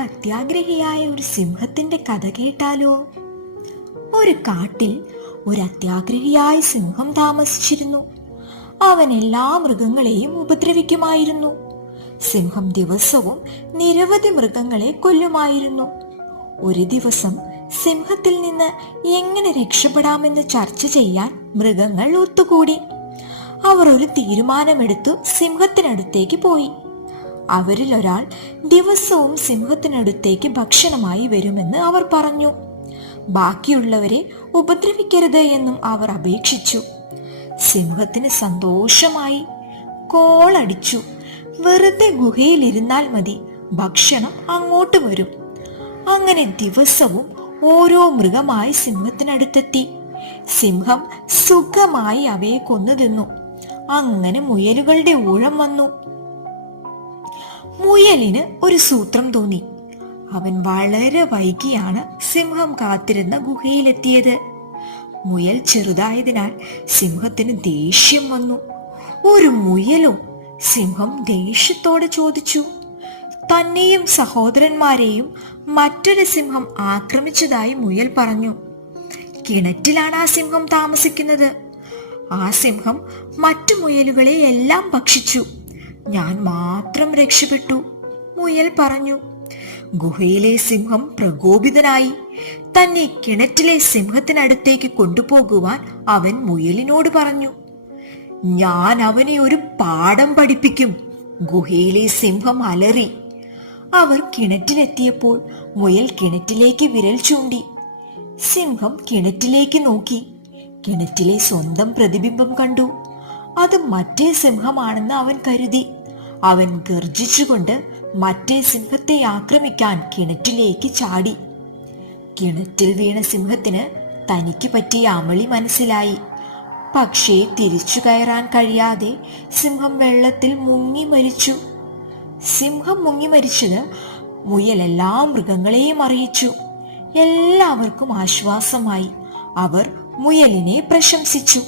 നമുക്ക് അത്യാഗ്രഹിയായ ഒരു സിംഹത്തിന്റെ കഥ കേട്ടാലോ? ഒരു കാട്ടിൽ ഒരു അത്യാഗ്രഹിയായ സിംഹം താമസിച്ചിരുന്നു. അവൻ എല്ലാ മൃഗങ്ങളെയും ഉപദ്രവിക്കുമായിരുന്നു. സിംഹം ദിവസവും നിരവധി മൃഗങ്ങളെ കൊല്ലുമായിരുന്നു. ഒരു ദിവസം സിംഹത്തിൽ നിന്ന് എങ്ങനെ രക്ഷപ്പെടാമെന്ന് ചർച്ച ചെയ്യാൻ മൃഗങ്ങൾ ഒത്തുകൂടി. അവർ ഒരു തീരുമാനമെടുത്തു സിംഹത്തിനടുത്തേക്ക് പോയി. അവരിൽ ഒരാൾ ദിവസവും സിംഹത്തിനടുത്തേക്ക് ഭക്ഷണമായി വരുമെന്ന് അവർ പറഞ്ഞു. ബാക്കിയുള്ളവരെ ഉപദ്രവിക്കരുത് എന്നും അവർ അപേക്ഷിച്ചു. സിംഹത്തിന് സന്തോഷമായി. കോളടിച്ചു. വെറുതെ ഗുഹയിലിരുന്നാൽ മതി, ഭക്ഷണം അങ്ങോട്ട് വരും. അങ്ങനെ ദിവസവും ഓരോ മൃഗമായി സിംഹത്തിനടുത്തെത്തി. സിംഹം സുഖമായി അവയെ കൊന്നു തിന്നു. അങ്ങനെ മുയലുകളുടെ ഊഴം വന്നു. മുയലിന് ഒരു സൂത്രം തോന്നി. അവൻ വളരെ വൈകിയാണ് സിംഹം കാത്തിരുന്ന ഗുഹയിലെത്തിയത്. മുയൽ ചെറുതായതിനാൽ സിംഹത്തിന് ദേഷ്യം വന്നു. ഒരു മുയലോ? സിംഹം ദേഷ്യത്തോടെ ചോദിച്ചു. തന്നെയും സഹോദരന്മാരെയും മറ്റൊരു സിംഹം ആക്രമിച്ചതായി മുയൽ പറഞ്ഞു. കിണറ്റിലാണ് ആ സിംഹം താമസിക്കുന്നത്. ആ സിംഹം മറ്റു മുയലുകളെ എല്ലാം ഭക്ഷിച്ചു. ഞാൻ മാത്രം രക്ഷപ്പെട്ടു, മുയൽ പറഞ്ഞു. ഗുഹയിലെ സിംഹം പ്രകോപിതനായി. തന്നെ കിണറ്റിലെ സിംഹത്തിനടുത്തേക്ക് കൊണ്ടുപോകുവാൻ അവൻ മുയലിനോട് പറഞ്ഞു. ഞാൻ അവനെ ഒരു പാഠം പഠിപ്പിക്കും. ഗുഹയിലെ സിംഹം അലറി. അവർ കിണറ്റിലെത്തിയപ്പോൾ മുയൽ കിണറ്റിലേക്ക് വിരൽ ചൂണ്ടി. സിംഹം കിണറ്റിലേക്ക് നോക്കി. കിണറ്റിലെ സ്വന്തം പ്രതിബിംബം കണ്ടു. അത് മറ്റേ സിംഹമാണെന്ന് അവൻ കരുതി. അവൻ ഗർജിച്ചുകൊണ്ട് മറ്റേ സിംഹത്തെ ആക്രമിക്കാൻ കിണറ്റിലേക്ക് ചാടി. കിണറ്റിൽ വീണ സിംഹത്തിന് തനിക്ക് പറ്റിയ അമളി മനസ്സിലായി. പക്ഷേ തിരിച്ചു കയറാൻ കഴിയാതെ സിംഹം വെള്ളത്തിൽ മുങ്ങി മരിച്ചു. സിംഹം മുങ്ങി മരിച്ചത് മുയൽ എല്ലാ മൃഗങ്ങളെയും അറിയിച്ചു. എല്ലാവർക്കും ആശ്വാസമായി. അവർ മുയലിനെ പ്രശംസിച്ചു.